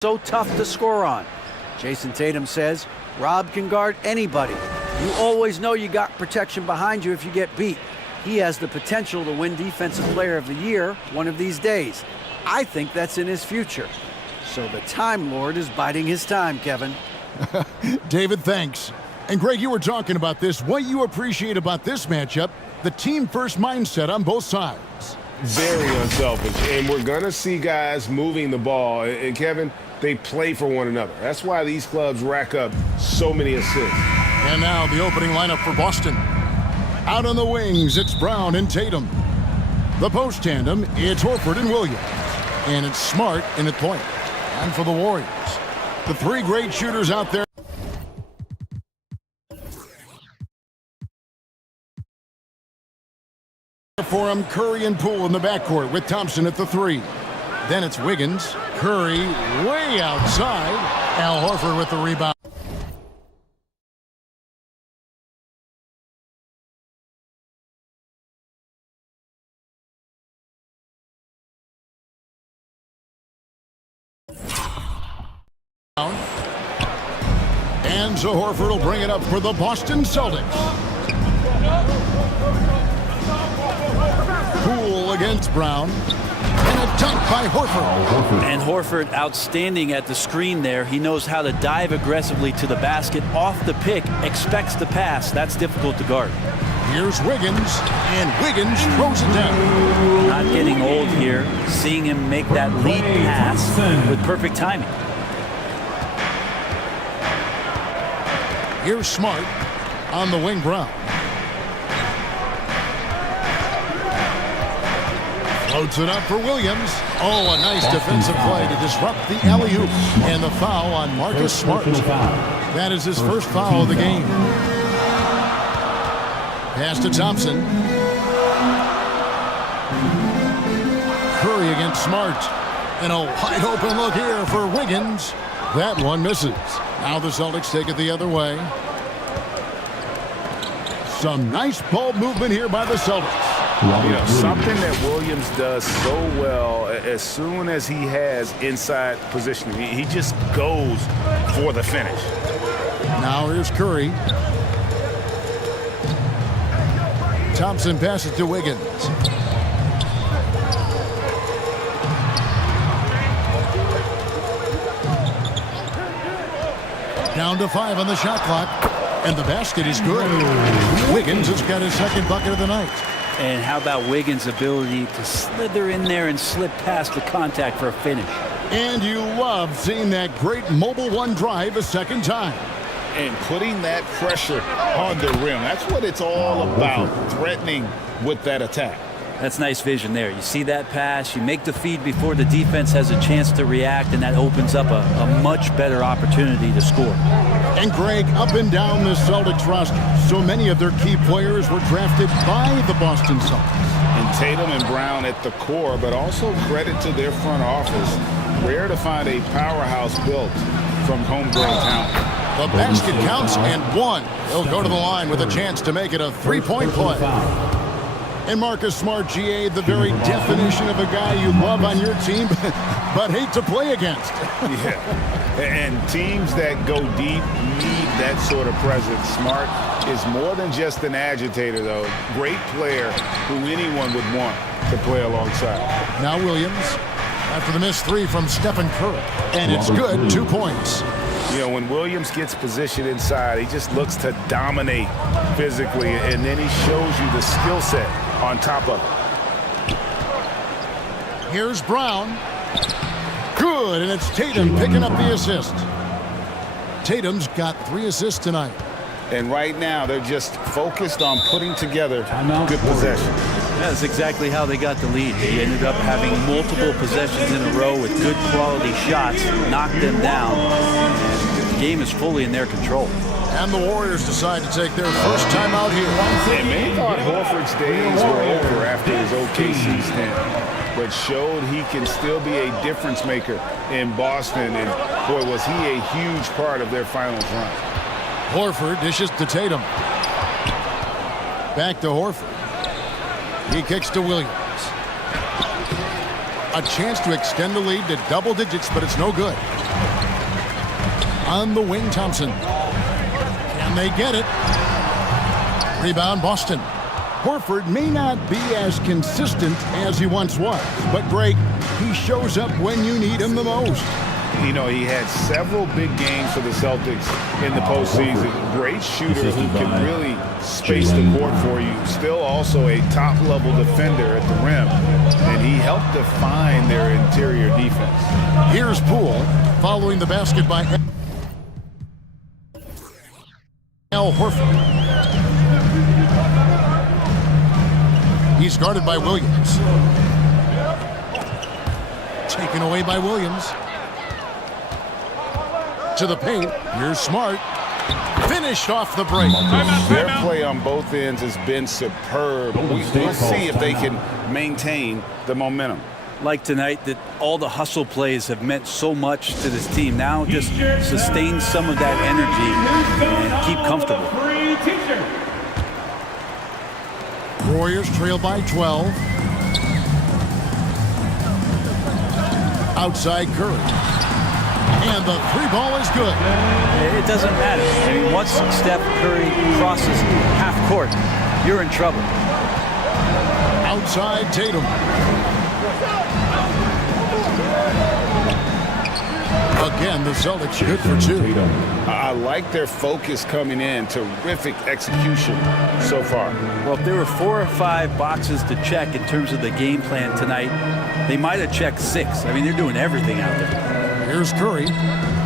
so tough to score on. Jason Tatum says Rob can guard anybody. You always know you got protection behind you if you get beat. He has the potential to win Defensive Player of the Year one of these days. I think that's in his future. So the Time Lord is biding his time, Kevin. David, thanks. And Greg, you were talking about this. What you appreciate about this matchup, the team-first mindset on both sides. Very unselfish. And we're going to see guys moving the ball. And Kevin, they play for one another. That's why these clubs rack up so many assists. And now the opening lineup for Boston. Out on the wings, it's Brown and Tatum. The post tandem, it's Horford and Williams. And it's Smart in at point. And for the Warriors, the three great shooters out there. For him, Curry and Poole in the backcourt with Thompson at the three. Then it's Wiggins, Curry way outside. Al Horford with the rebound. And so Horford will bring it up for the Boston Celtics. Poole against Brown. And a dunk by Horford. And Horford outstanding at the screen there. He knows how to dive aggressively to the basket off the pick, expects the pass. That's difficult to guard. Here's Wiggins, and Wiggins throws it down. Not getting old here. Seeing him make that lead pass with perfect timing. Here's Smart on the wing. Brown floats it up for Williams. Oh, a nice defensive play to disrupt the alley-oop. And the foul on Marcus Smart. That is his first foul of the game. Pass to Thompson. Curry against Smart. And a wide open look here for Wiggins. That one misses. Now the Celtics take it the other way. Some nice ball movement here by the Celtics. You know, something that Williams does so well, as soon as he has inside positioning, he just goes for the finish. Now here's Curry. Thompson passes to Wiggins. Down to 5 on the shot clock. And the basket is good. Wiggins has got his second bucket of the night. And how about Wiggins' ability to slither in there and slip past the contact for a finish? And you love seeing that great mobile one drive a second time. And putting that pressure on the rim. That's what it's all about, threatening with that attack. That's nice vision there. You see that pass, you make the feed before the defense has a chance to react, and that opens up a much better opportunity to score. And Greg, up and down the Celtics roster, so many of their key players were drafted by the Boston Celtics. And Tatum and Brown at the core, but also credit to their front office. Rare to find a powerhouse built from homegrown talent. The basket counts and one. He'll go to the line with a chance to make it a three-point play. And Marcus Smart, GA, the very definition of a guy you love on your team, but hate to play against. Yeah, and teams that go deep need that sort of presence. Smart is more than just an agitator, though. Great player who anyone would want to play alongside. Now Williams, after the missed three from Stephen Curry. And it's good, 2 points. You know, when Williams gets positioned inside, he just looks to dominate physically, and then he shows you the skill set on top of it. Here's Brown. Good, and it's Tatum picking up the assist. Tatum's got 3 assists tonight. And right now, they're just focused on putting together good possession. That's exactly how they got the lead. They ended up having multiple possessions in a row with good quality shots, knocked them down. The game is fully in their control. And the Warriors decide to take their first time out here. And many thought Horford's days were over after his OKC stint, but showed he can still be a difference maker in Boston. And boy, was he a huge part of their finals run. Horford dishes to Tatum. Back to Horford. He kicks to Williams. A chance to extend the lead to double digits, but it's no good. On the wing, Thompson. Can they get it? Rebound, Boston. Horford may not be as consistent as he once was, but Greg, he shows up when you need him the most. You know, he had several big games for the Celtics in the postseason. Great shooter who can really space the court for you. Still also a top-level defender at the rim, and he helped define their interior defense. Here's Poole following the basket by Al Horford. He's guarded by Williams. Taken away by Williams. To the paint. Here's Smart. Finished off the break. Their play on both ends has been superb. We'll see if they can maintain the momentum. Like tonight, that all the hustle plays have meant so much to this team. Now just sustain some of that energy and keep comfortable. Warriors trail by 12. Outside Curry. And the three ball is good. It doesn't matter. I mean, once Steph Curry crosses half court, you're in trouble. Outside Tatum. Again, the Celtics good for two. I like their focus coming in. Terrific execution so far. Well, if there were 4 or 5 boxes to check in terms of the game plan tonight, they might have checked 6. I mean, they're doing everything out there. Here's Curry.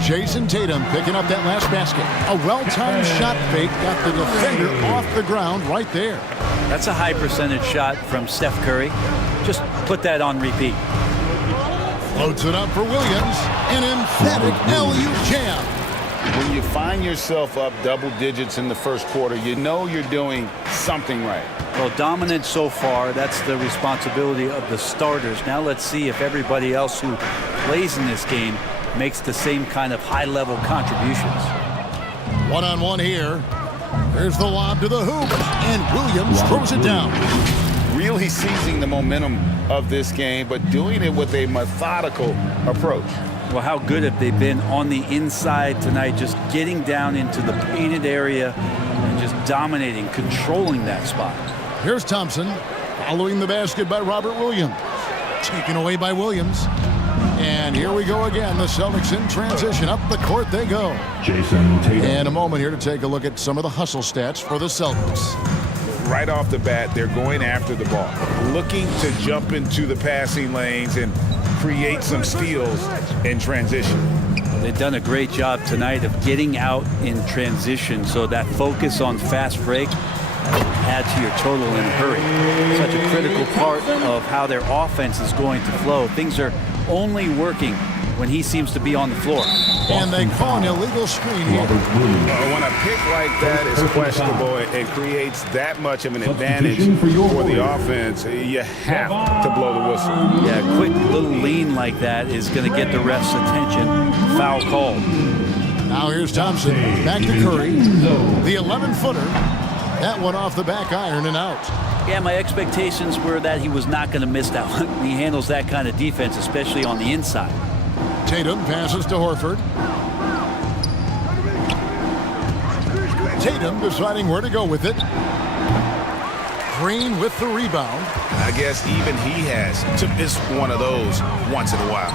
Jason Tatum picking up that last basket. A well-timed shot fake got the defender off the ground right there. That's a high percentage shot from Steph Curry. Just put that on repeat. Floats it up for Williams. An emphatic LU jam. When you find yourself up double digits in the first quarter, you know you're doing something right. Well, dominant so far. That's the responsibility of the starters. Now let's see if everybody else who plays in this game makes the same kind of high-level contributions. One-on-one here. There's the lob to the hoop, and Williams throws it down. Really seizing the momentum of this game, but doing it with a methodical approach. Well, how good have they been on the inside tonight, just getting down into the painted area and just dominating, controlling that spot. Here's Thompson, following the basket by Robert Williams. Taken away by Williams. And here we go again. The Celtics in transition. Up the court they go. Jason Tatum. And a moment here to take a look at some of the hustle stats for the Celtics. Right off the bat, they're going after the ball, looking to jump into the passing lanes and create some steals in transition. They've done a great job tonight of getting out in transition, so that focus on fast break add to your total in a hurry. Such a critical part of how their offense is going to flow. Things are only working when he seems to be on the floor. And they call an illegal screen here. When a pick like that is questionable and creates that much of an advantage for the offense, you have to blow the whistle. Yeah, a quick little lean like that is going to get the ref's attention. Foul call. Now here's Thompson. Back to Curry. The 11-footer. That one off the back iron and out. Yeah, my expectations were that he was not going to miss that one. He handles that kind of defense, especially on the inside. Tatum passes to Horford. Tatum deciding where to go with it. Green with the rebound. I guess even he has to miss one of those once in a while.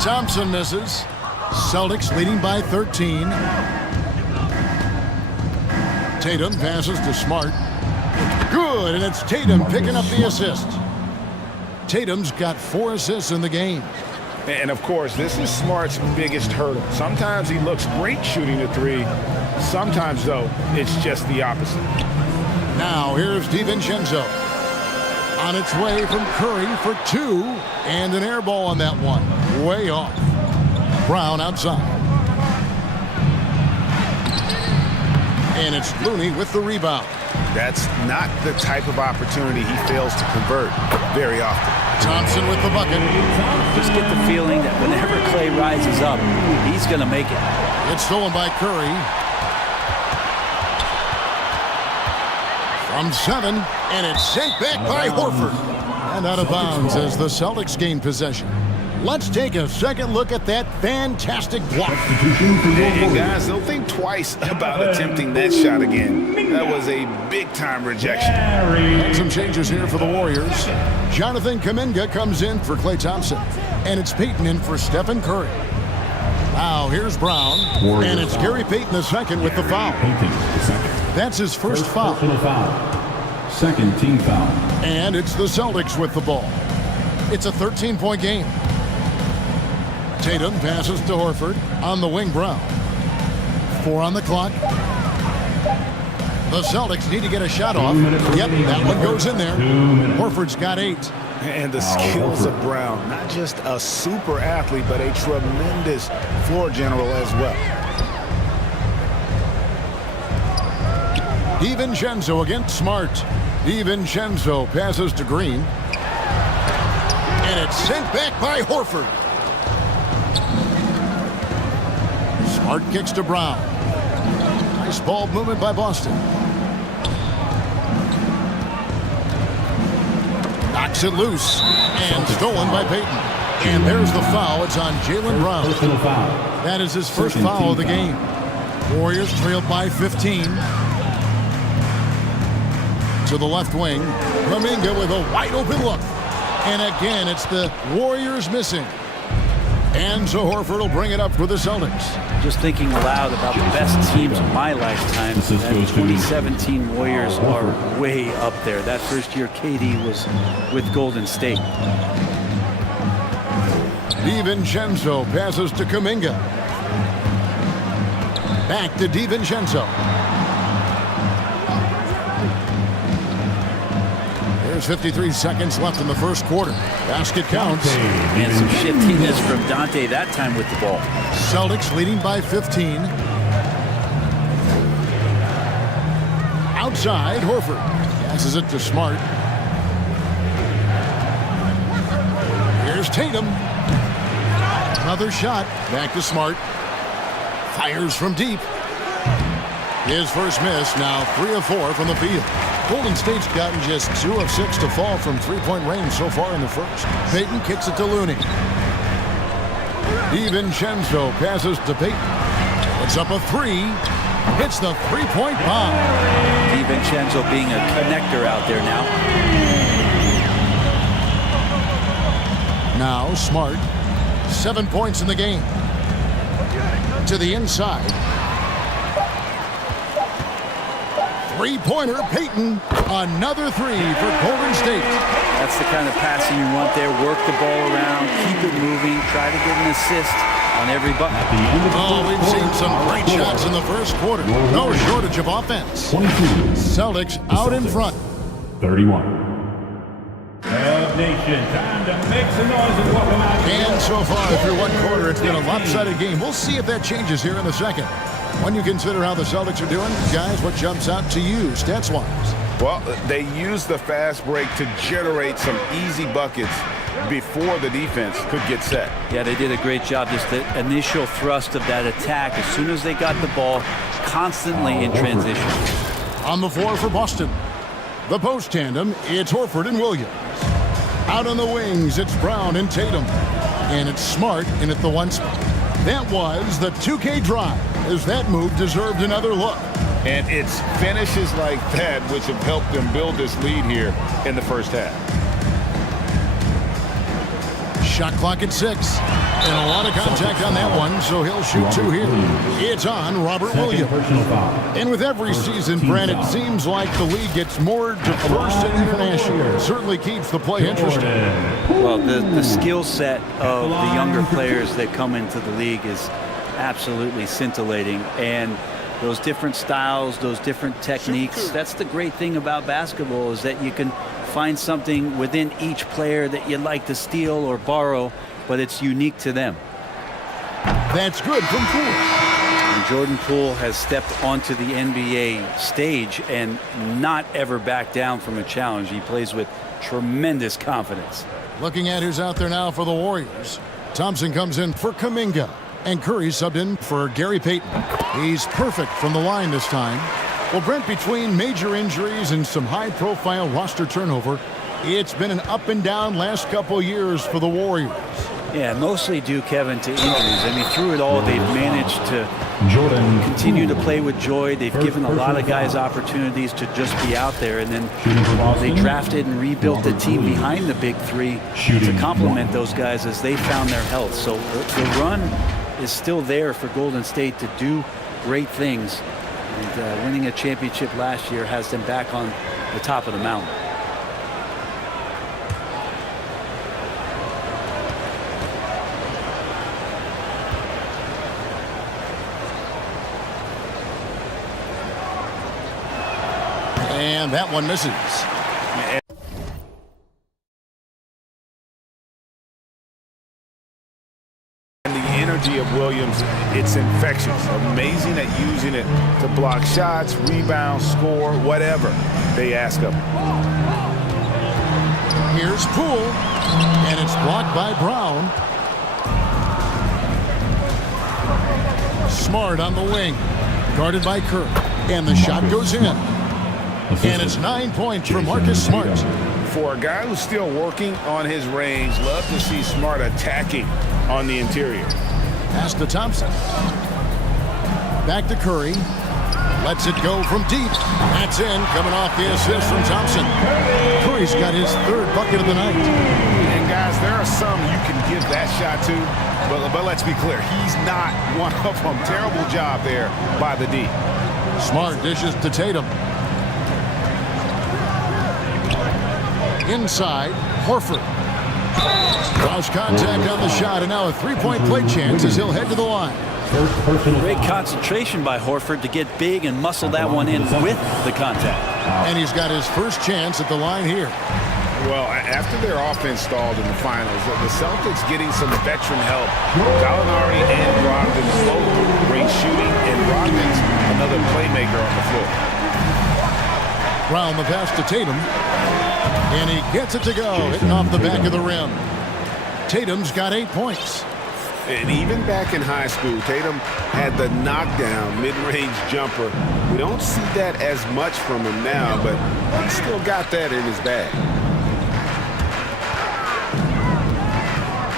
Thompson misses. Celtics leading by 13. Tatum passes to Smart. Good, and it's Tatum picking up the assist. Tatum's got 4 assists in the game. And, of course, this is Smart's biggest hurdle. Sometimes he looks great shooting the three. Sometimes, though, it's just the opposite. Now, here's DiVincenzo. On its way from Curry for 2, and an air ball on that one. Way off. Brown outside. And it's Looney with the rebound. That's not the type of opportunity he fails to convert very often. Thompson with the bucket. Just get the feeling that whenever Clay rises up, he's going to make it. It's stolen by Curry. From 7, and it's sent back by Horford. And out of bounds as the Celtics gain possession. Let's take a second look at that fantastic block. And guys, don't think twice about attempting that shot again. That was a big-time rejection. And some changes here for the Warriors. Jonathan Kuminga comes in for Klay Thompson. And it's Payton in for Stephen Curry. Now here's Brown. And it's Gary Payton II with the foul. That's his first foul. Second team foul. And it's the Celtics with the ball. It's a 13-point game. Tatum passes to Horford. On the wing, Brown. 4 on the clock. The Celtics need to get a shot off. Yep, that one goes in there. Horford's got 8. And the skills of Brown, not just a super athlete, but a tremendous floor general as well. DiVincenzo against Smart. DiVincenzo passes to Green. And it's sent back by Horford. Smart kicks to Brown. Nice ball movement by Boston. Knocks it loose. And stolen by Payton. And there's the foul. It's on Jaylen Brown. That is his first foul of the game. Warriors trailed by 15. To the left wing. Kuminga with a wide open look. And again, it's the Warriors missing. And so Horford will bring it up for the Celtics. Just thinking aloud about the best teams of my lifetime. That 2017 Warriors are way up there. That first year KD was with Golden State. DiVincenzo passes to Kuminga. Back to DiVincenzo. There's 53 seconds left in the first quarter. Basket counts. And some shiftiness from Dante that time with the ball. Celtics leading by 15. Outside, Horford passes it to Smart. Here's Tatum. Another shot. Back to Smart. Fires from deep. His first miss, now 3 of 4 from the field. Golden State's gotten just 2 of 6 to fall from three-point range so far in the first. Payton kicks it to Looney. DiVincenzo passes to Payton. It's up a 3. Hits the three-point bomb. DiVincenzo being a connector out there now. Now Smart. 7 points in the game. To the inside. Three-pointer, Payton. Another 3 for Golden State. That's the kind of passing you want there. Work the ball around, keep it moving, try to get an assist on every button. Oh, we've seen some great shots in the first quarter. No shortage of offense. 22. Celtics out in front. 31. Nation, time to make some noise and welcome out. And so far through one quarter, it's been a lopsided game. We'll see if that changes here in the second. When you consider how the Celtics are doing, guys, what jumps out to you stats-wise? Well, they used the fast break to generate some easy buckets before the defense could get set. Yeah, they did a great job. Just the initial thrust of that attack, as soon as they got the ball, constantly in transition. On the floor for Boston, the post tandem, it's Horford and Williams. Out on the wings, it's Brown and Tatum. And it's Smart in at the 1 spot. That was the 2K drive, as that move deserved another look. And it's finishes like that which have helped them build this lead here in the first half. Shot clock at 6. And a lot of contact on that one, so he'll shoot 2 here. It's on Robert Williams. And with every season, Brent, it seems like the league gets more diverse and international. It certainly keeps the play interesting. Well, the skill set of the younger players that come into the league is absolutely scintillating. And those different styles, those different techniques, that's the great thing about basketball, is that you can find something within each player that you'd like to steal or borrow, but it's unique to them. That's good from Poole. And Jordan Poole has stepped onto the NBA stage and not ever backed down from a challenge. He plays with tremendous confidence. Looking at who's out there now for the Warriors. Thompson comes in for Kuminga. And Curry subbed in for Gary Payton. He's perfect from the line this time. Well, Brent, between major injuries and some high-profile roster turnover, it's been an up-and-down last couple years for the Warriors. Yeah, mostly due, Kevin, to injuries. I mean, through it all, they've managed to Jordan continue to play with joy. They've given a lot of guys opportunities to just be out there, and then Shooting for Boston. they drafted and rebuilt the team behind the big three Shooting to complement one. those guys as they found their health. So the run is still there for Golden State to do great things, and winning a championship last year has them back on the top of the mountain. And that one misses. And the energy of Williams, it's infectious. Amazing at using it to block shots, rebound, score, whatever they ask of him. Here's Poole, and it's blocked by Brown. Smart on the wing, guarded by Kirk, and the shot goes in. And it's 9 points for Marcus Smart. For a guy who's still working on his range, love to see Smart attacking on the interior. Pass to Thompson. Back to Curry. Lets it go from deep. That's in, coming off the assist from Thompson. Curry's got his third bucket of the night. And guys, there are some you can give that shot to, but let's be clear, he's not one of them. Terrible job there by the D. Smart dishes to Tatum. Inside, Horford. Draws contact on the shot, and now a three-point play chance as he'll head to the line. First personal Great foul. concentration by Horford to get big and muscle that one in with the contact. And he's got his first chance at the line here. Well, after their offense stalled in the finals, the Celtics getting some veteran help. Gallinari and Brogdon both great shooting, and Brogdon's another playmaker on the floor. Brown the pass to Tatum. And he gets it to go, hitting off the back of the rim. Tatum's got 8 points. And even back in high school, Tatum had the knockdown mid-range jumper. We don't see that as much from him now, but he's still got that in his bag.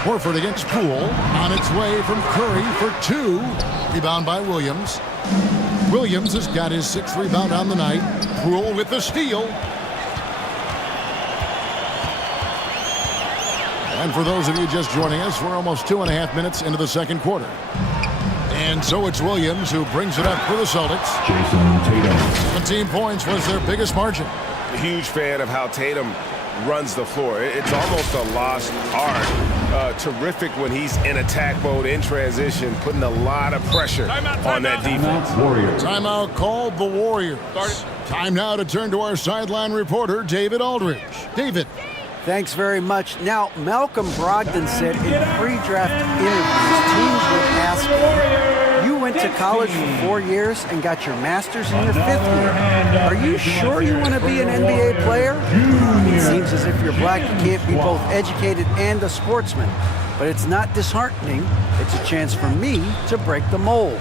Horford against Poole. On its way from Curry for 2. Rebound by Williams. Williams has got his 6th rebound on the night. Poole with the steal. And for those of you just joining us, we're almost 2.5 minutes into the second quarter. And so it's Williams who brings it up for the Celtics. Jason Tatum. 17 points was their biggest margin. A huge fan of how Tatum runs the floor. It's almost a lost art. Terrific when he's in attack mode, in transition, putting a lot of pressure on that defense. Warriors. Timeout called the Warriors. Time now to turn to our sideline reporter, David Aldridge. David. Thanks very much. Now, Malcolm Brogdon said in pre-draft interviews, teams would ask, you went to college for 4 years and got your master's in your 5th year. Are you sure you want to be an NBA player? It seems as if you're black, you can't be both educated and a sportsman. But it's not disheartening. It's a chance for me to break the mold.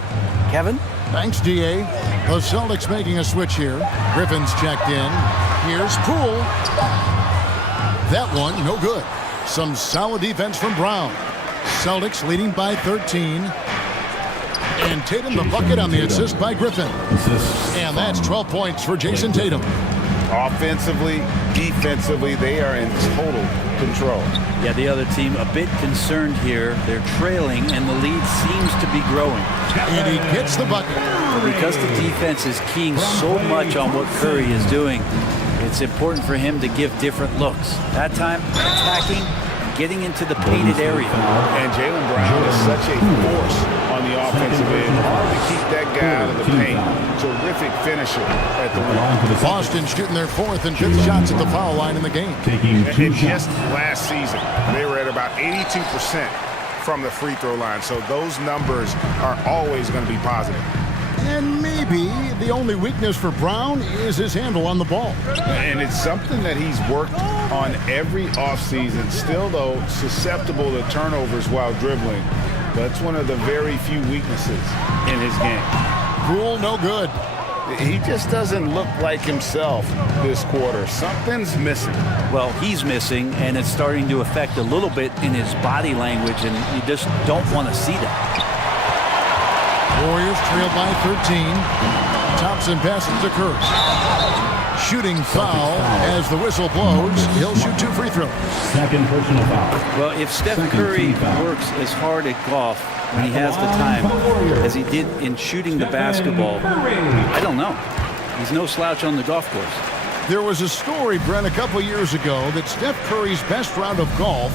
Kevin? Thanks, D.A. The Celtics making a switch here. Griffin's checked in. Here's Poole. That one, no good. Some solid defense from Brown. Celtics leading by 13. And Tatum the bucket on the assist by Griffin. And that's 12 points for Jason Tatum. Offensively, defensively, they are in total control. Yeah, the other team a bit concerned here. They're trailing, and the lead seems to be growing. And he gets the bucket. But because the defense is keying so much on what Curry is doing, it's important for him to give different looks. That time, attacking, getting into the painted area. And Jaylen Brown is such a force on the offensive end. Hard to keep that guy out of the paint. Terrific finisher at the rim. Boston shooting their 4th and 5th shots at the foul line in the game. Taking 2 And shots. just last season, they were at about 82% from the free throw line. So those numbers are always going to be positive. And maybe the only weakness for Brown is his handle on the ball. And it's something that he's worked on every offseason. Still, though, susceptible to turnovers while dribbling. That's one of the very few weaknesses in his game. Poole, no good. He just doesn't look like himself this quarter. Something's missing. Well, he's missing, and it's starting to affect a little bit in his body language, and you just don't want to see that. Warriors trailed by 13. Thompson passes to Curry. Shooting foul as the whistle blows. He'll shoot 2 free throws. Second personal foul. Well, if Steph Curry works as hard at golf when he has the time as he did in shooting the basketball, I don't know. He's no slouch on the golf course. There was a story, Brent, a couple years ago that Steph Curry's best round of golf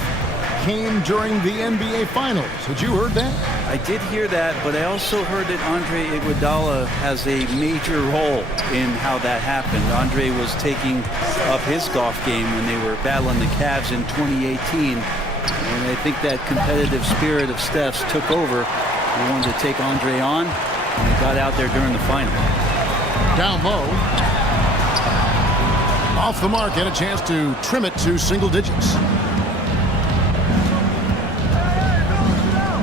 came during the NBA Finals. Had you heard that? I did hear that, but I also heard that Andre Iguodala has a major role in how that happened. Andre was taking up his golf game when they were battling the Cavs in 2018, and I think that competitive spirit of Steph's took over. He wanted to take Andre on, and he got out there during the final. Down low. Off the mark, and a chance to trim it to single digits.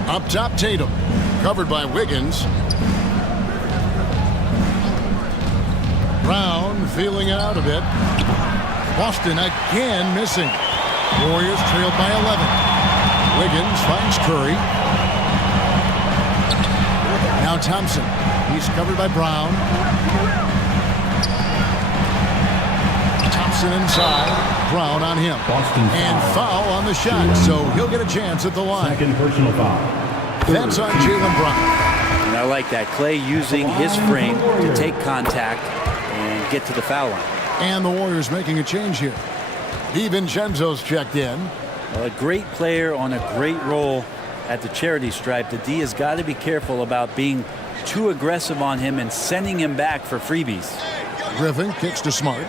Up top, Tatum. Covered by Wiggins. Brown feeling it out a bit. Boston again missing. Warriors trailed by 11. Wiggins finds Curry. Now Thompson. He's covered by Brown. Thompson inside. Brown on him. Boston and foul on the shot, so he'll get a chance at the line. Second personal foul. That's on Jaylen Brown. And I like that. Clay using his frame to take contact and get to the foul line. And the Warriors making a change here. DiVincenzo's checked in. Well, a great player on a great role at the charity stripe. The D has got to be careful about being too aggressive on him and sending him back for freebies. Griffin kicks to Smart.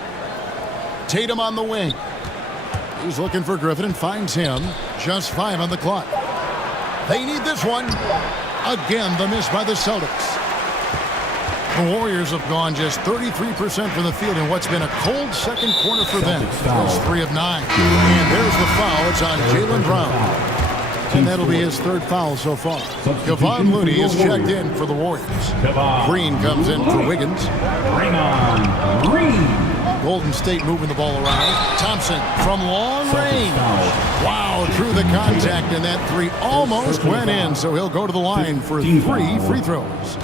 Tatum on the wing. He's looking for Griffin and finds him. Just 5 on the clock. They need this one. Again, the miss by the Celtics. The Warriors have gone just 33% from the field in what's been a cold second quarter for them. That's 3 of 9. And there's the foul. It's on Jaylen Brown. And that'll be his 3rd foul so far. Kevon Looney is checked in for the Warriors. Green comes in for Wiggins. Bring on Green. Golden State moving the ball around. Thompson from long range. Wow, through the contact, and that 3 almost went in, so he'll go to the line for 3 free throws.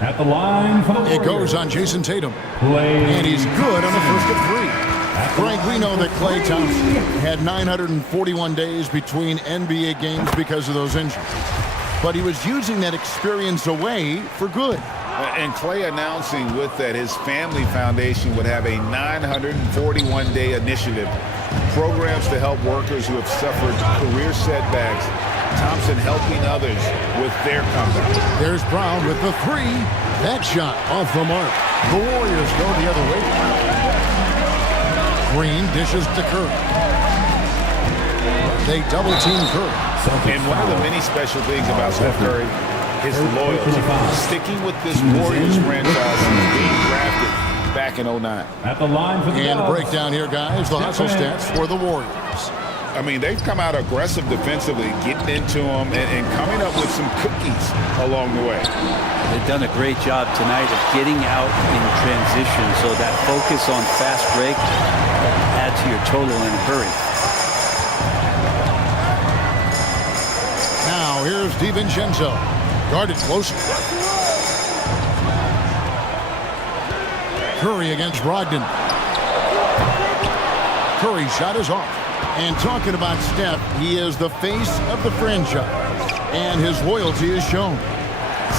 At the line for the Warriors. It goes on Jason Tatum. Clay. And he's good on the first of 3. Frank, we know that Klay Thompson had 941 days between NBA games because of those injuries. But he was using that experience away for good. And Clay announcing with that his family foundation would have a 941-day initiative. Programs to help workers who have suffered career setbacks. Thompson helping others with their comeback. There's Brown with the 3. That shot off the mark. The Warriors go the other way. Green dishes to Curry. They double team Curry. And one of the many special things about Steph Curry, his loyalty, sticking with this Warriors franchise since being drafted back in 09. At the line for the And a Dallas. breakdown here, guys. The hustle stats for the Warriors. I mean, they've come out aggressive defensively, getting into them and coming up with some cookies along the way. They've done a great job tonight of getting out in transition, so that focus on fast break adds to your total in a hurry. Now, here's DiVincenzo. Guarded closer. Curry against Brogdon. Curry's shot is off. And talking about Steph, he is the face of the franchise. And his loyalty is shown.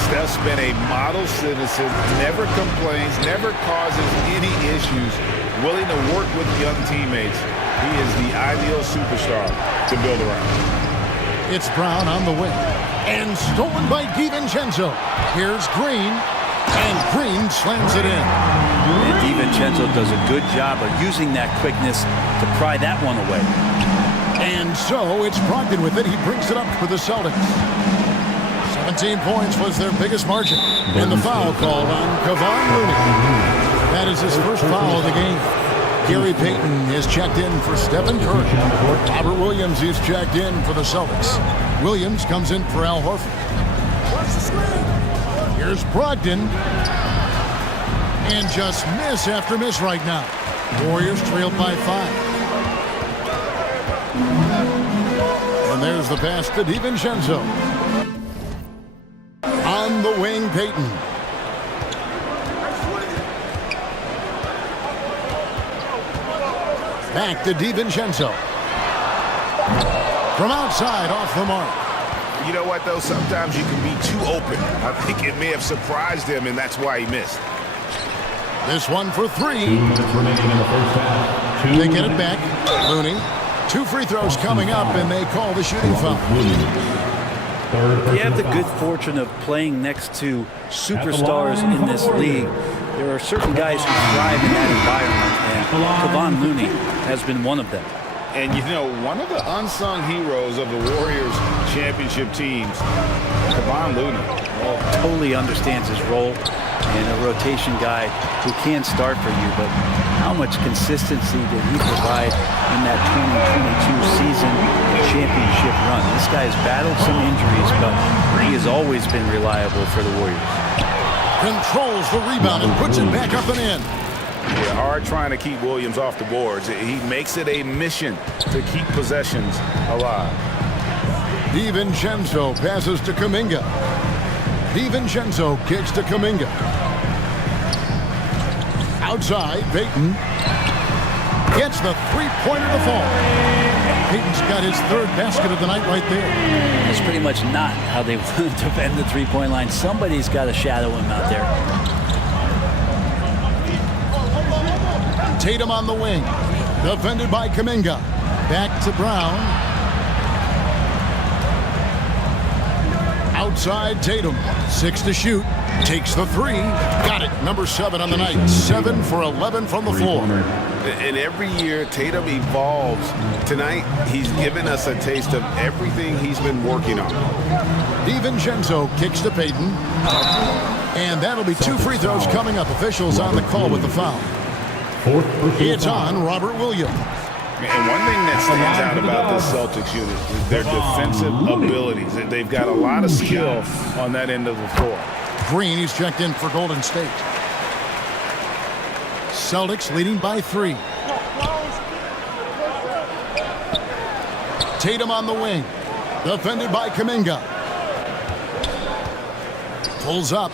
Steph's been a model citizen, never complains, never causes any issues, willing to work with young teammates. He is the ideal superstar to build around. It's Brown on the wing. And stolen by DiVincenzo. Here's Green. And Green slams it in. And DiVincenzo does a good job of using that quickness to pry that one away. And so it's Brogdon with it. He brings it up for the Celtics. 17 points was their biggest margin. And the foul called on Kevon Looney. That is his first foul of the game. Gary Payton is checked in for Stephen Curry. Robert Williams is checked in for the Celtics. Williams comes in for Al Horford. Here's Brogdon. And just miss after miss right now. Warriors trail by 5. And there's the pass to DiVincenzo. On the wing, Payton. Back to DiVincenzo. From outside, off the mark. You know what, though? Sometimes you can be too open. I think it may have surprised him, and that's why he missed. This one for 3. 2 minutes remaining in the first half. They get it back. Looney. 2 free throws coming up, and they call the shooting foul. You have the good fortune of playing next to superstars in this league. There are certain guys who thrive in that environment, and Kevon Looney has been one of them. And, you know, one of the unsung heroes of the Warriors championship teams, Kevon Looney. Totally understands his role, and a rotation guy who can start for you, but how much consistency did he provide in that 2022 season championship run? This guy has battled some injuries, but he has always been reliable for the Warriors. Controls the rebound and puts it back up and in. Yeah, hard trying to keep Williams off the boards. He makes it a mission to keep possessions alive. DiVincenzo passes to Kuminga. DiVincenzo kicks to Kuminga. Outside, Payton gets the three-pointer to fall. Payton's got his 3rd basket of the night right there. That's pretty much not how they want to defend the three-point line. Somebody's got to shadow him out there. Tatum on the wing. Defended by Kuminga. Back to Brown. Outside Tatum. 6 to shoot. Takes the 3. Got it. Number 7 on the night. 7 for 11 from the floor. And every year, Tatum evolves. Tonight, he's given us a taste of everything he's been working on. DiVincenzo kicks to Payton. And that'll be 2 free throws coming up. Officials on the call with the foul. It's on Robert Williams. And one thing that stands out about this Celtics unit is their defensive abilities. They've got a lot of skill on that end of the floor. Green, he's checked in for Golden State. Celtics leading by 3. Tatum on the wing. Defended by Kuminga. Pulls up.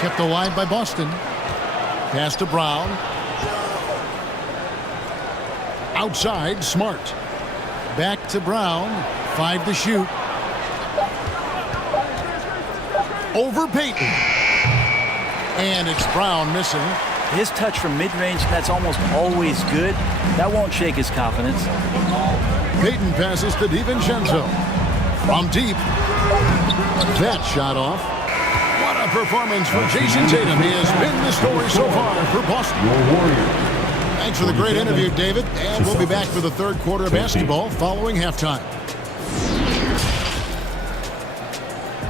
Kept alive by Boston. Pass to Brown. Outside, Smart. Back to Brown. 5 to shoot. Over Payton. And it's Brown missing. His touch from mid-range, that's almost always good. That won't shake his confidence. Payton passes to DiVincenzo. From deep. That shot off. What a performance for Jason Tatum. He has been the story so far for Boston. Thanks for the great interview, David. And we'll be back for the 3rd quarter of basketball following halftime.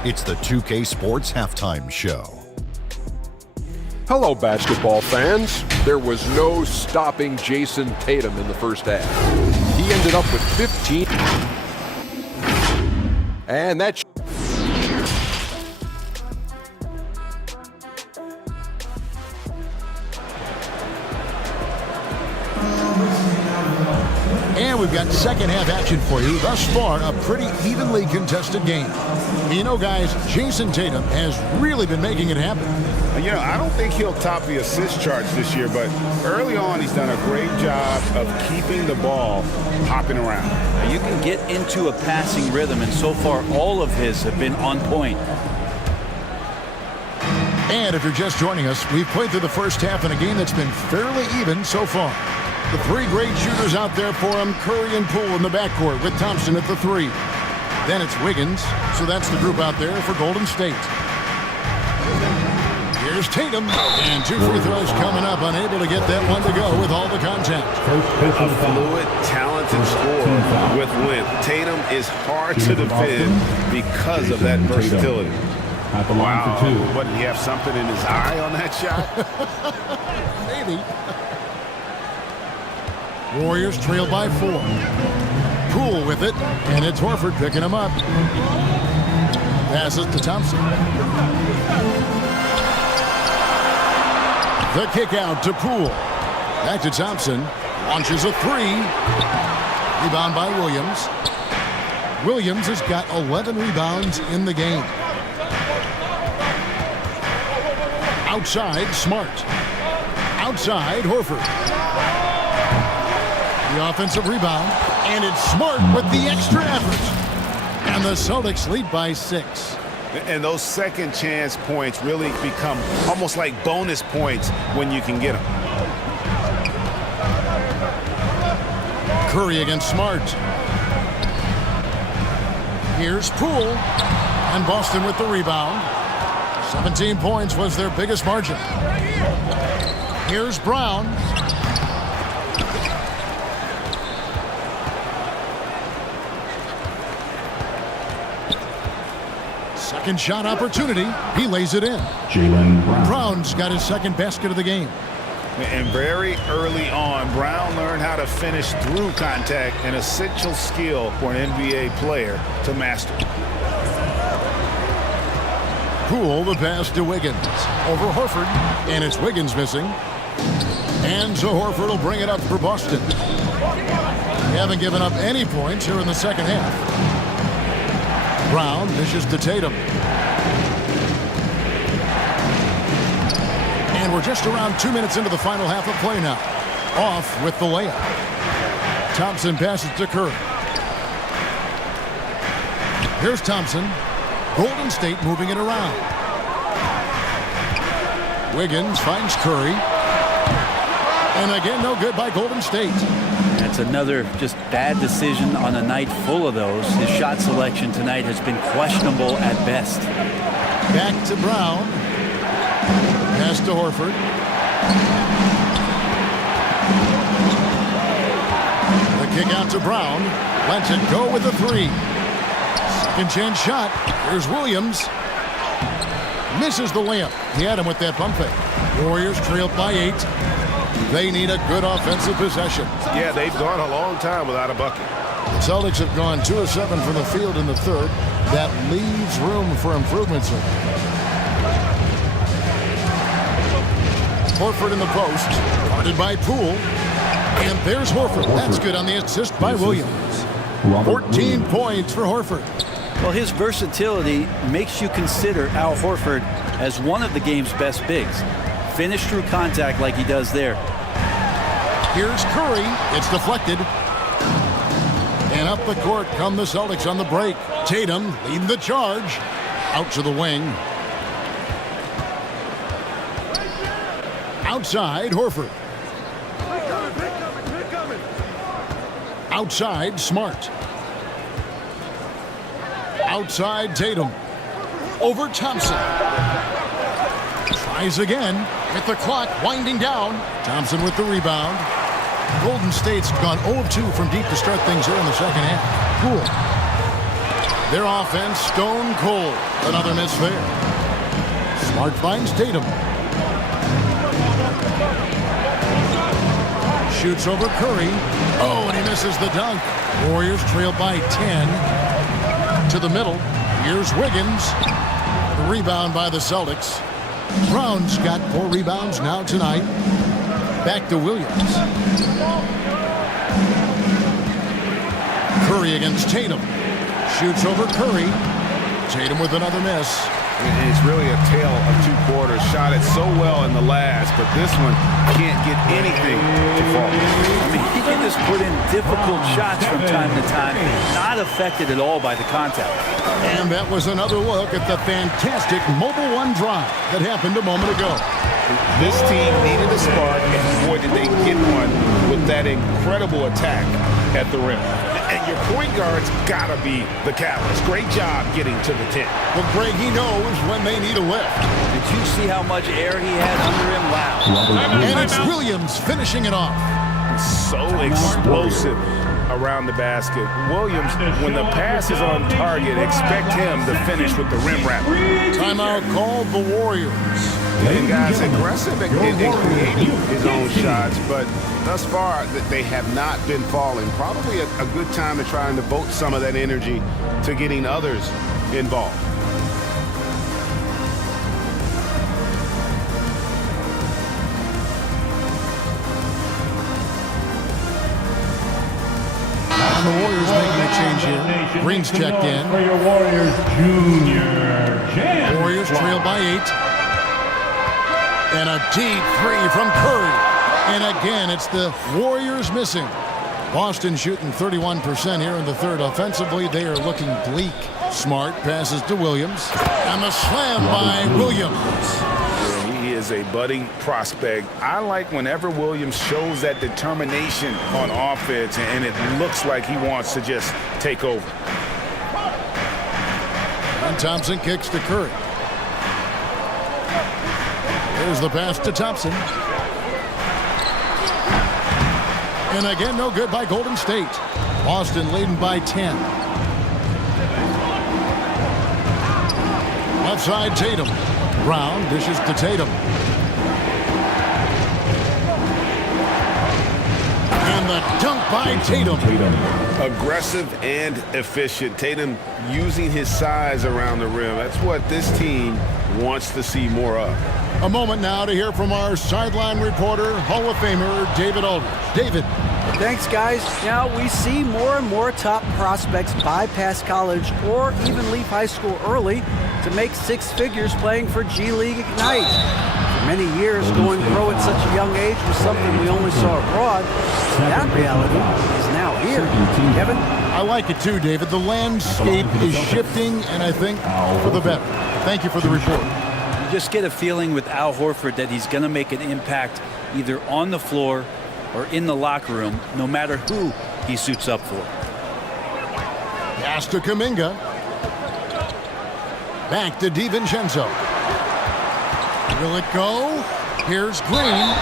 It's the 2K Sports Halftime Show. Hello, basketball fans. There was no stopping Jason Tatum in the first half. He ended up with 15. And that's... And we've got second half action for you. Thus far, a pretty evenly contested game. You know, guys, Jason Tatum has really been making it happen. You know, I don't think he'll top the assist charts this year, but early on he's done a great job of keeping the ball hopping around. You can get into a passing rhythm, and so far all of his have been on point. And if you're just joining us, we've played through the first half in a game that's been fairly even so far. The 3 great shooters out there for him, Curry and Poole in the backcourt with Thompson at the 3. Then it's Wiggins, so that's the group out there for Golden State. Here's Tatum, and 2 free throws coming up, unable to get that one to go with all the contact. A fluid, talented scorer with length. Tatum is hard to defend because of that versatility. Wow, what, did he have something in his eye on that shot? Maybe. Warriors trail by 4. Poole with it, and it's Horford picking him up. Passes to Thompson. The kick out to Poole. Back to Thompson. Launches a three. Rebound by Williams. Williams has got 11 rebounds in the game. Outside, Smart. Outside, Horford. The offensive rebound, and it's Smart with the extra effort. And the Celtics lead by 6. And those second chance points really become almost like bonus points when you can get them. Curry against Smart. Here's Poole. And Boston with the rebound. 17 points was their biggest margin. Here's Brown. Second shot opportunity. He lays it in. Jaylen Brown. Brown's got his second basket of the game. And very early on, Brown learned how to finish through contact, an essential skill for an NBA player to master. Poole, the pass to Wiggins. Over Horford, and it's Wiggins missing. And so Horford will bring it up for Boston. They haven't given up any points here in the second half. Brown dishes to Tatum. And we're just around 2 minutes into the final half of play now. Off with the layup. Thompson passes to Curry. Here's Thompson. Golden State moving it around. Wiggins finds Curry. And again, no good by Golden State. That's another just bad decision on a night full of those. His shot selection tonight has been questionable at best. Back to Brown. Pass to Horford. The kick out to Brown. Lets it go with a three. Second chance shot. Here's Williams. Misses the layup. He had him with that pump fake. Warriors trailed by 8. They need a good offensive possession. Yeah, they've gone a long time without a bucket. The Celtics have gone 2 of 7 from the field in the third. That leaves room for improvement, sir. Horford in the post. Guarded by Poole. And there's Horford. That's good on the assist by Williams. 14 points for Horford. Well, his versatility makes you consider Al Horford as one of the game's best bigs. Finish through contact like he does there. Here's Curry. It's deflected. And up the court come the Celtics on the break. Tatum leading the charge. Out to the wing. Outside, Horford. Outside, Smart. Outside, Tatum. Over Thompson. Tries again with the clock winding down. Thompson with the rebound. Golden State's gone 0 of 2 from deep to start things here in the second half. Cool. Their offense stone cold. Another miss there. Smart finds Tatum. Shoots over Curry. Oh, and he misses the dunk. Warriors trail by 10. To the middle. Here's Wiggins. The rebound by the Celtics. Brown's got 4 rebounds now tonight. Back to Williams. Curry against Tatum. Shoots over Curry. Tatum with another miss. It's really a tale of 2 quarters. Shot it so well in the last, but this one can't get anything to fall. I mean, he can just put in difficult shots from time to time, not affected at all by the contact. And that was another look at the fantastic Mobile One drive that happened a moment ago. This team needed a spark, and boy, did they get one with that incredible attack at the rim. And your point guard's got to be the catalyst. Great job getting to the 10. Well, Greg, he knows when they need a lift. Did you see how much air he had under him? Wow. And it's Williams finishing it off. So explosive around the basket. Williams, when the pass is on target, expect him to finish with the rim wrap. Timeout called the Warriors. And guys, aggressive in creating his own shots, but thus far they have not been falling. Probably a good time to try and devote some of that energy to getting others involved. And the Warriors making a change here. Green's checked in. For your Warriors, Junior James. Warriors trail by 8. And a deep three from Curry. And again, it's the Warriors missing. Boston shooting 31% here in the third. Offensively, they are looking bleak. Smart passes to Williams. And the slam by Williams. Yeah, he is a budding prospect. I like whenever Williams shows that determination on offense, and it looks like he wants to just take over. And Thompson kicks to Curry. There's the pass to Thompson. And again, no good by Golden State. Boston leading by 10. Left side, Tatum. Brown dishes to Tatum. And the dunk by Tatum. Aggressive and efficient. Tatum using his size around the rim. That's what this team wants to see more of. A moment now to hear from our sideline reporter, Hall of Famer David Aldridge. David. Thanks, guys. Now, we see more and more top prospects bypass college or even leave high school early to make six figures playing for G League Ignite. For many years, going pro at such a young age was something we only saw abroad. That reality is now here. Kevin? I like it too, David. The landscape is shifting, and I think for the better. Thank you for the report. You just get a feeling with Al Horford that he's going to make an impact either on the floor or in the locker room, no matter who he suits up for. Pass to Kuminga. Back to DiVincenzo. Will it go? Here's Green.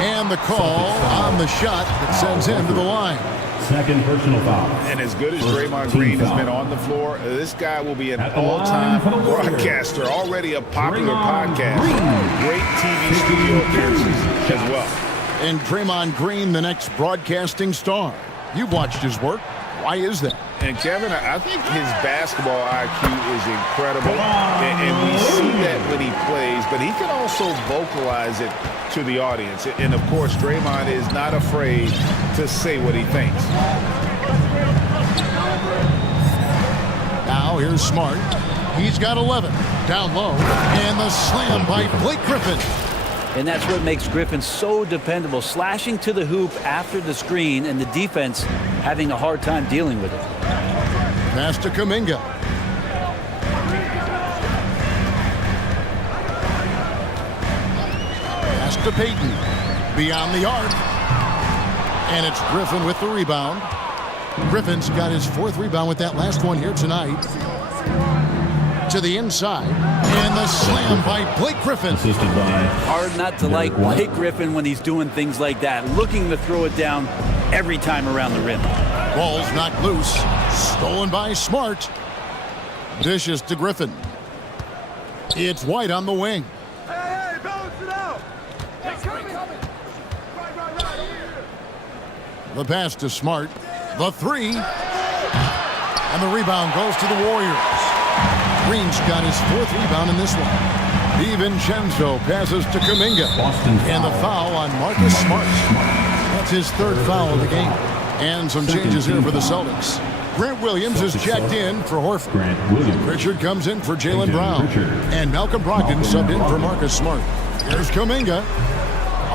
And the call on the shot that sends him to the line. Second personal foul. And as good as Draymond Green has been on the floor, this guy will be an all-time broadcaster, already a popular podcast. Great TV studio appearances as well. And Draymond Green, the next broadcasting star. You've watched his work. Why is that? And Kevin, I think his basketball IQ is incredible. And we see that when he plays, but he can also vocalize it to the audience. And of course, Draymond is not afraid to say what he thinks. Now here's Smart. He's got 11. Down low. And the slam by Blake Griffin. And that's what makes Griffin so dependable, slashing to the hoop after the screen and the defense having a hard time dealing with it. Pass to Kuminga. Pass to Payton. Beyond the arc. And it's Griffin with the rebound. Griffin's got his fourth rebound with that last one here tonight. To the inside. And the slam by Blake Griffin. Hard not to like Blake Griffin when he's doing things like that, looking to throw it down every time around the rim. Ball's knocked loose. Stolen by Smart. Dishes to Griffin. It's White on the wing. Hey, balance it out. The pass to Smart. The three. And the rebound goes to the Warriors. Green's got his fourth rebound in this one. DiVincenzo passes to Kuminga. And the foul on Marcus Smart. That's his third foul of the game. And some changes here for the Celtics. Grant Williams is checked in for Horford. Pritchard comes in for Jaylen Brown. And Malcolm Brogdon subbed in for Marcus Smart. Here's Kuminga.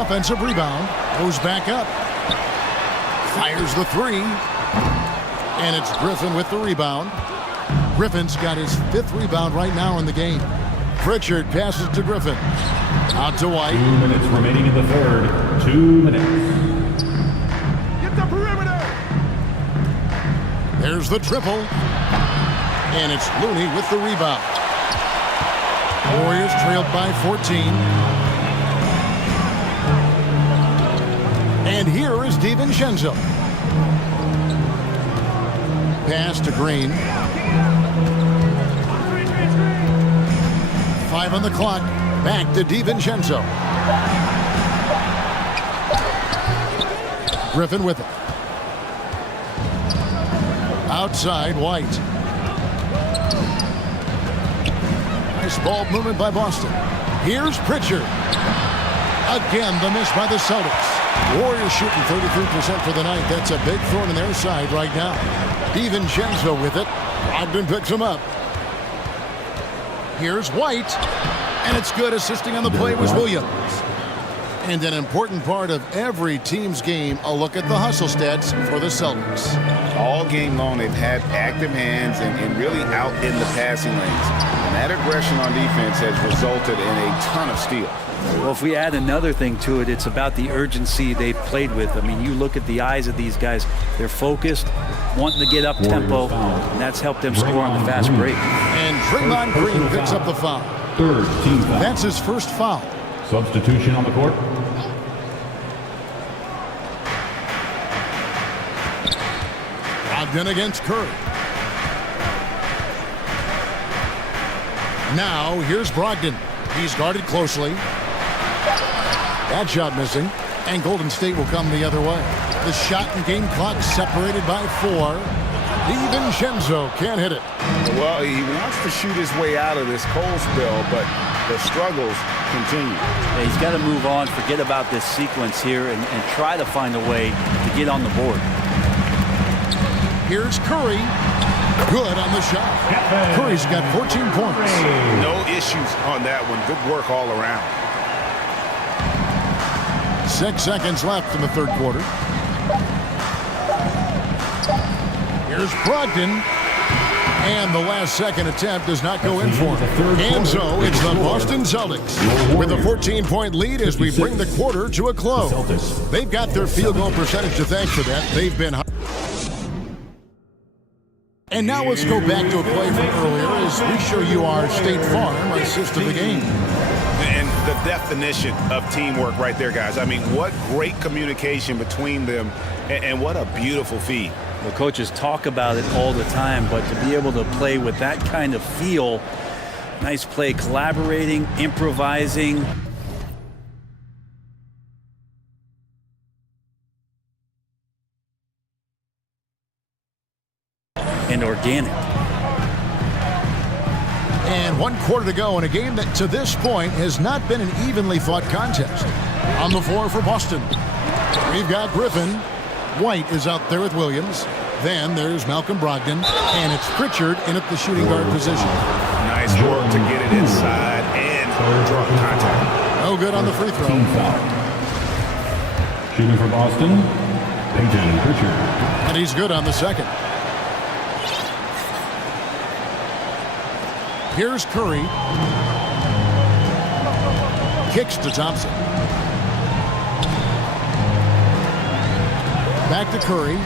Offensive rebound. Goes back up. Fires the three. And it's Griffin with the rebound. Griffin's got his fifth rebound right now in the game. Pritchard passes to Griffin. Out to White. 2 minutes remaining in the third. 2 minutes. Get the perimeter. There's the triple. And it's Looney with the rebound. Warriors trailed by 14. And here is DiVincenzo. Pass to Green. 5 on the clock. Back to DiVincenzo. Griffin with it. Outside, White. Nice ball movement by Boston. Here's Pritchard. Again, the miss by the Celtics. Warriors shooting 33% for the night. That's a big thorn in their side right now. DiVincenzo with it. Brogdon picks him up. Here's White. And it's good. Assisting on the play was Williams. And an important part of every team's game, a look at the hustle stats for the Celtics. All game long, they've had active hands and really out in the passing lanes. And that aggression on defense has resulted in a ton of steals. Well, if we add another thing to it, it's about the urgency they've played with. I mean, you look at the eyes of these guys. They're focused, wanting to get up tempo, and that's helped them score on the fast break. And Draymond Green picks up the foul. Third team foul. That's his first foul. Substitution on the court. Brogdon against Curry. Now here's Brogdon. He's guarded closely. That shot missing. And Golden State will come the other way. The shot and game clock separated by 4. DiVincenzo can't hit it. Well, he wants to shoot his way out of this cold spell, but the struggles continue. Yeah, he's got to move on, forget about this sequence here, and try to find a way to get on the board. Here's Curry. Good on the shot. Curry's got 14 points. No issues on that one. Good work all around. 6 seconds left in the third quarter. Here's Brogdon. And the last second attempt does not go in for him. And so it's the Boston Celtics with a 14-point lead as we bring the quarter to a close. They've got their field goal percentage to thank for that. They've been high. And now let's go back to a play from earlier as we show you our State Farm assist of the game. And the definition of teamwork right there, guys. I mean, what great communication between them, and what a beautiful feed. Well, coaches talk about it all the time, but to be able to play with that kind of feel, nice play, collaborating, improvising. And organic. And 1 quarter to go in a game that to this point has not been an evenly fought contest. On the floor for Boston, we've got Griffin. White is out there with Williams. Then there's Malcolm Brogdon. And it's Pritchard in at the shooting guard position. Nice work to get it inside and draw contact. No good on the free throw. Team foul. Shooting for Boston, Peyton Pritchard. And he's good on the second. Here's Curry. Kicks to Thompson. Back to Curry.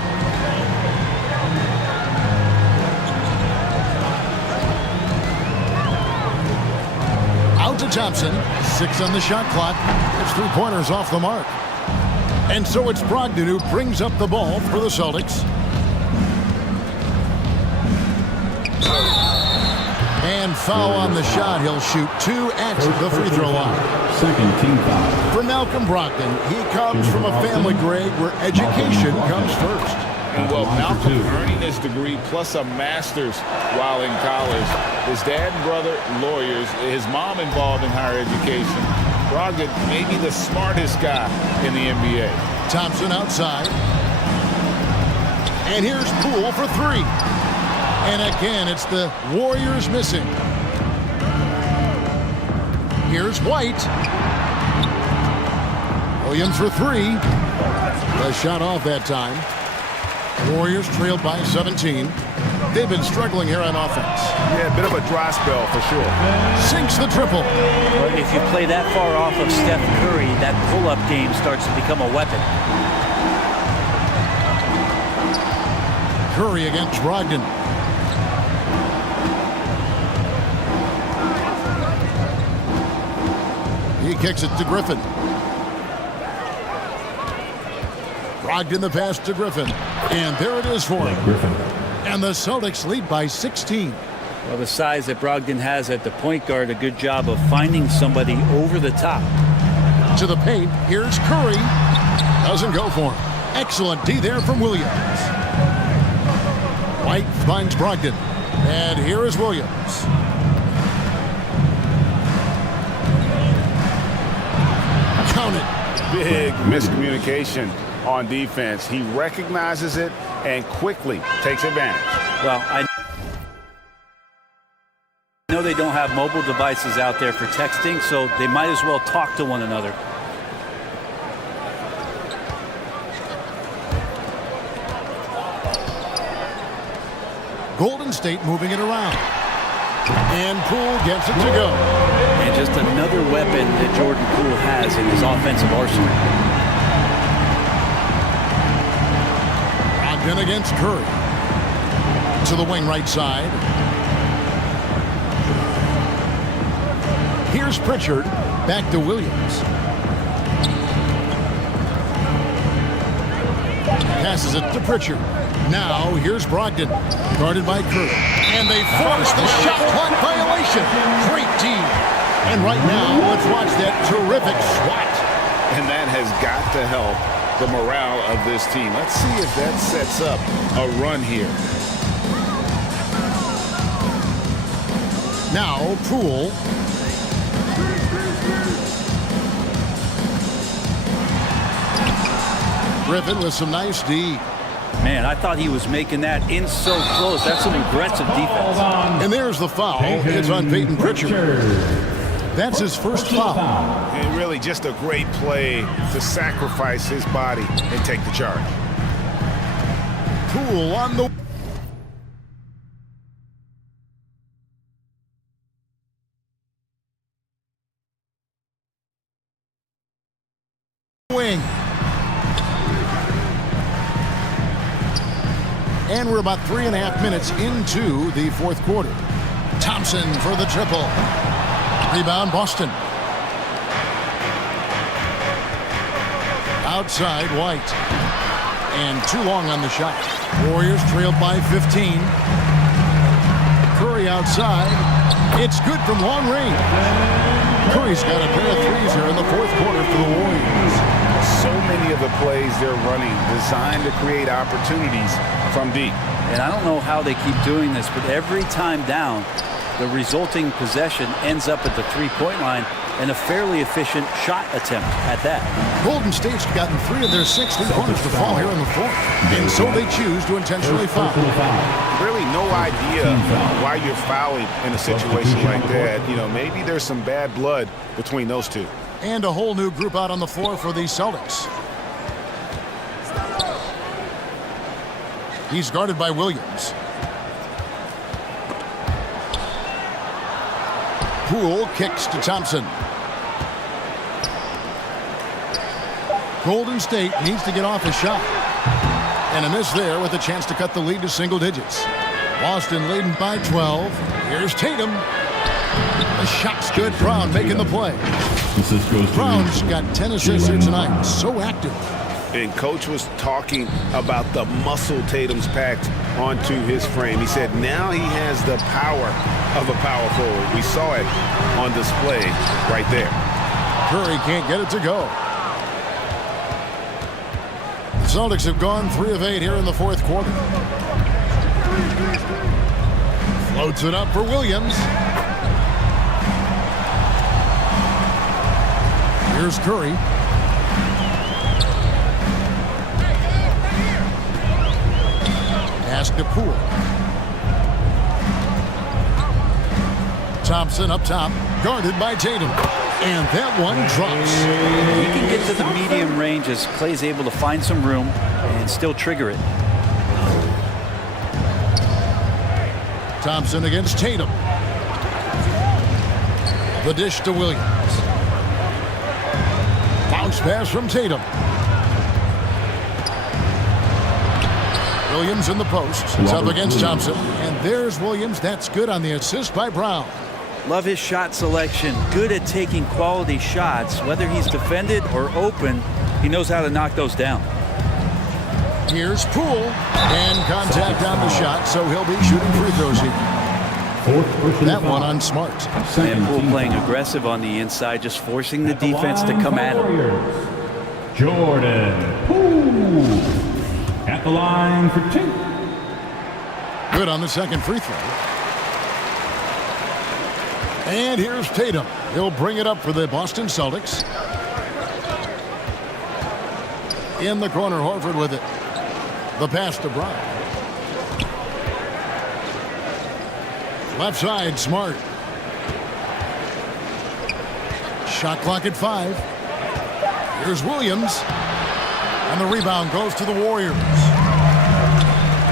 Out to Thompson. 6 on the shot clock. It's 3-pointers off the mark. And so it's Brogdon who brings up the ball for the Celtics. And foul on the shot. He'll shoot 2 at the free throw line. Second team foul. For Malcolm Brogdon, he comes from a family, Greg, where education comes first. And well, Malcolm earning his degree plus a master's while in college. His dad and brother, lawyers. His mom involved in higher education. Brogdon may be the smartest guy in the NBA. Thompson outside. And here's Poole for 3. And again, it's the Warriors missing. Here's White. Williams for 3. The shot off that time. Warriors trailed by 17. They've been struggling here on offense. Yeah, a bit of a dry spell for sure. Sinks the triple. But if you play that far off of Steph Curry, that pull-up game starts to become a weapon. Curry against Brogdon. He kicks it to Griffin. Brogdon the pass to Griffin. And there it is for him. Griffin. And the Celtics lead by 16. Well, the size that Brogdon has at the point guard, a good job of finding somebody over the top. To the paint, here's Curry. Doesn't go for him. Excellent D there from Williams. White finds Brogdon. And here is Williams. Count it. big miscommunication on defense. He recognizes it and quickly takes advantage. Well, I know they don't have mobile devices out there for texting, so they might as well talk to one another. Golden State moving it around. And Poole gets it to go. And just another weapon that Jordan Poole has in his offensive arsenal. Brogdon against Curry. To the wing right side. Here's Pritchard. Back to Williams. Passes it to Pritchard. Now here's Brogdon. Guarded by Curry. And they force the shot clock violation. Great team. And right now, let's watch that terrific swat. And that has got to help the morale of this team. Let's see if that sets up a run here. Now Poole. Griffin with some nice D. Man, I thought he was making that in so close. That's some aggressive defense. And there's the foul. It's on Peyton Pritchard. That's his first foul. And really just a great play to sacrifice his body and take the charge. Poole on the wing. And we're about 3.5 minutes into the fourth quarter. Thompson for the triple. Rebound, Boston. Outside, White. And too long on the shot. Warriors trailed by 15. Curry outside. It's good from long range. Curry's got a pair of threes here in the fourth quarter for the Warriors. So many of the plays they're running designed to create opportunities from deep. And I don't know how they keep doing this, but every time down, the resulting possession ends up at the three-point line and a fairly efficient shot attempt at that. Golden State's gotten 3 of their 6 three-pointers to fall here in the fourth. And so they choose to intentionally foul. Really no idea why you're fouling in a situation like that. You know, maybe there's some bad blood between those two. And a whole new group out on the floor for the Celtics. He's guarded by Williams. Poole kicks to Thompson. Golden State needs to get off a shot. And a miss there with a chance to cut the lead to single digits. Boston leading by 12. Here's Tatum. The shot's good. Brown making the play. Brown's got 10 assists here tonight. So active. And Coach was talking about the muscle Tatum's packed onto his frame. He said now he has the power of a power forward. We saw it on display right there. Curry can't get it to go. The Celtics have gone 3 of 8 here in the fourth quarter. Floats it up for Williams. Here's Curry. Pass to Poole. Thompson up top, guarded by Tatum. And that one drops. He can get to the medium range as Clay's able to find some room and still trigger it. Thompson against Tatum. The dish to Williams. Bounce pass from Tatum. Williams in the post. It's up against Thompson. And there's Williams. That's good on the assist by Brown. Love his shot selection. Good at taking quality shots. Whether he's defended or open, he knows how to knock those down. Here's Poole. And contact on the shot, so he'll be shooting free throws here. That one on Smart. And Poole playing aggressive on the inside, just forcing the defense to come at him. Jordan Poole at the line for 2. Good on the second free throw. And here's Tatum. He'll bring it up for the Boston Celtics. In the corner, Horford with it. The pass to Brown. Left side, Smart. Shot clock at 5. Here's Williams. And the rebound goes to the Warriors.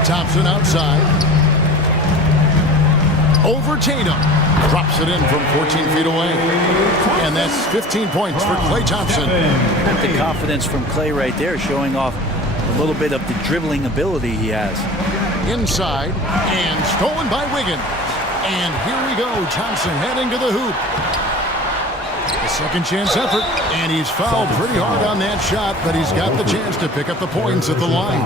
Thompson outside. Over Tatum. Drops it in from 14 feet away. And that's 15 points for Klay Thompson. The confidence from Klay right there, showing off a little bit of the dribbling ability he has. Inside, and stolen by Wiggins. And here we go. Thompson heading to the hoop. A second chance effort, and he's fouled pretty hard on that shot, but he's got the chance to pick up the points at the line.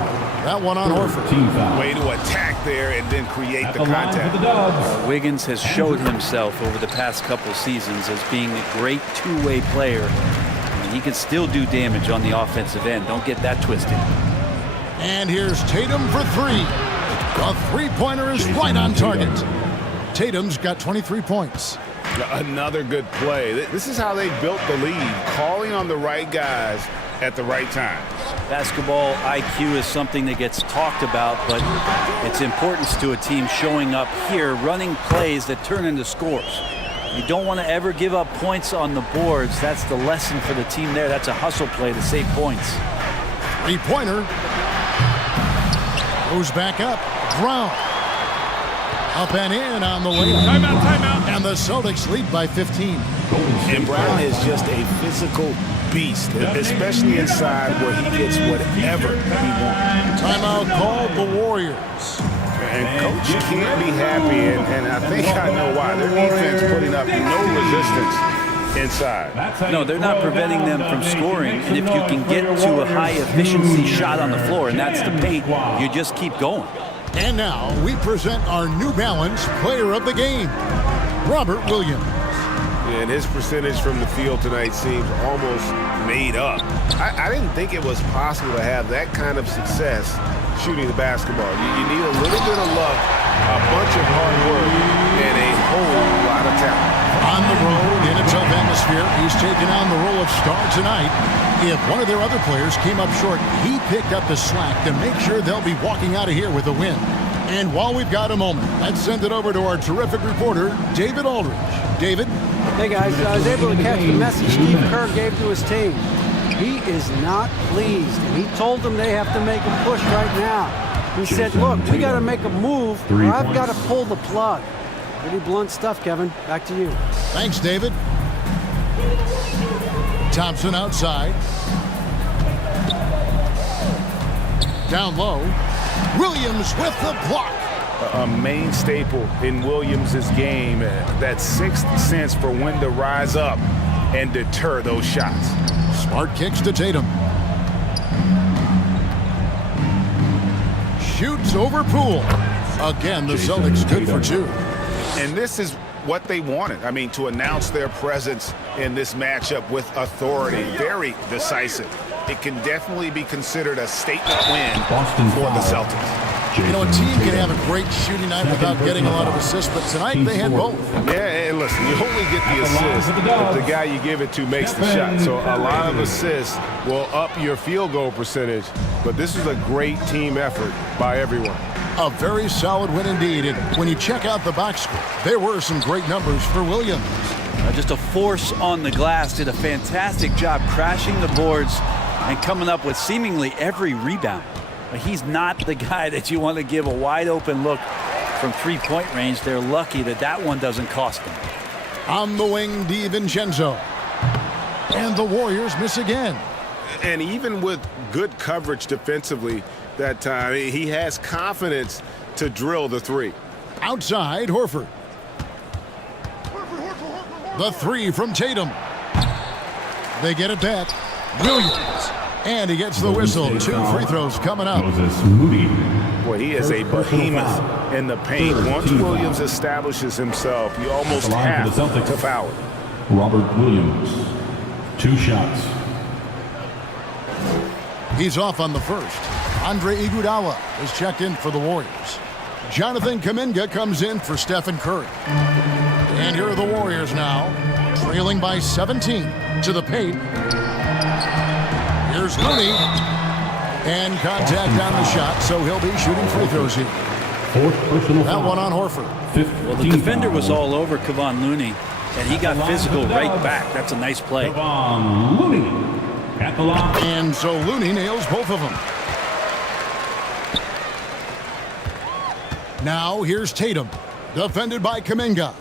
That one on Horford. Way to attack there and then create the contact. Wiggins has showed himself over the past couple seasons as being a great two-way player. And he can still do damage on the offensive end. Don't get that twisted. And here's Tatum for 3. The three-pointer is right on target. Tatum's got 23 points. Another good play. This is how they built the lead, calling on the right guys at the right time. Basketball IQ is something that gets talked about, but its importance to a team showing up here, running plays that turn into scores. You don't want to ever give up points on the boards. That's the lesson for the team there. That's a hustle play to save points. Three-pointer. Goes back up. Brown. Up and in on the way. Timeout. And the Celtics lead by 15. And Brown is just a physical beast, especially inside where he gets whatever he wants. Timeout called the Warriors. And Coach can't be happy, and I think I know why. Their defense putting up no resistance inside. No, they're not preventing them from scoring. And if you can get to a high-efficiency shot on the floor, and that's the paint, you just keep going. And now we present our New Balance Player of the Game, Robert Williams. And his percentage from the field tonight seems almost made up. I didn't think it was possible to have that kind of success shooting the basketball. You need a little bit of luck, a bunch of hard work, and a whole lot of talent. On the road in a tough atmosphere, he's taking on the role of star tonight. If one of their other players came up short, he picked up the slack to make sure they'll be walking out of here with a win. And while we've got a moment, let's send it over to our terrific reporter, David Aldridge. David? Hey guys, I was able to catch the message Steve Kerr gave to his team. He is not pleased, and he told them they have to make a push right now. He said, look, we got to make a move, or I've got to pull the plug. Pretty blunt stuff, Kevin. Back to you. Thanks, David. Thompson outside. Down low. Williams with the block. A main staple in Williams' game, that sixth sense for when to rise up and deter those shots. Smart kicks to Tatum. Shoots over Poole. Again, the Celtics good for 2. And this is what they wanted. I mean, to announce their presence in this matchup with authority. Very decisive. It can definitely be considered a statement win for the Celtics. You know, a team can have a great shooting night without getting a lot of assists, but tonight they had both. Yeah, and listen, you only get the assist if the guy you give it to makes the shot. So a lot of assists will up your field goal percentage, but this is a great team effort by everyone. A very solid win indeed. And when you check out the box score, there were some great numbers for Williams. Just a force on the glass, did a fantastic job crashing the boards and coming up with seemingly every rebound. But he's not the guy that you want to give a wide open look from three-point range. They're lucky that that one doesn't cost them. On the wing, DiVincenzo. And the Warriors miss again. And even with good coverage defensively that time, he has confidence to drill the three. Outside, Horford. The three from Tatum. They get it back. Williams. And he gets the whistle. 2 free throws coming up. Boy, he is a behemoth in the paint. Once Williams establishes himself, you almost have to foul it. Robert Williams, 2 shots. He's off on the first. Andre Iguodala is checked in for the Warriors. Jonathan Kuminga comes in for Stephen Curry. And here are the Warriors now, trailing by 17 to the paint. Here's Looney. And contact on the shot, so he'll be shooting free throws here. Fourth personal That foul. one on Horford. 15 Well, the defender foul. was all over Kevon Looney, and he got physical right back. That's a nice play. Kevon Looney at the line. And so Looney nails both of them. Now here's Tatum, defended by Kuminga.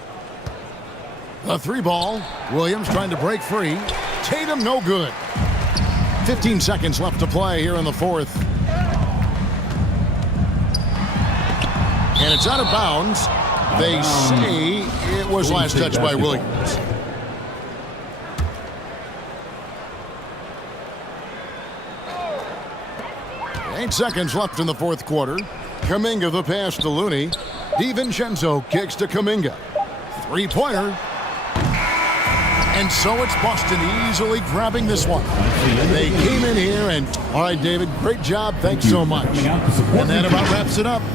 The three ball. Williams trying to break free. Tatum no good. 15 seconds left to play here in the fourth. And it's out of bounds. They say it was last touched by Williams. Eight seconds left in the fourth quarter. Kuminga the pass to Looney. DiVincenzo kicks to Kuminga. Three-pointer. And so it's Boston easily grabbing this one. They came in here and, all right, David, great job. Thanks so much. And that about wraps it up.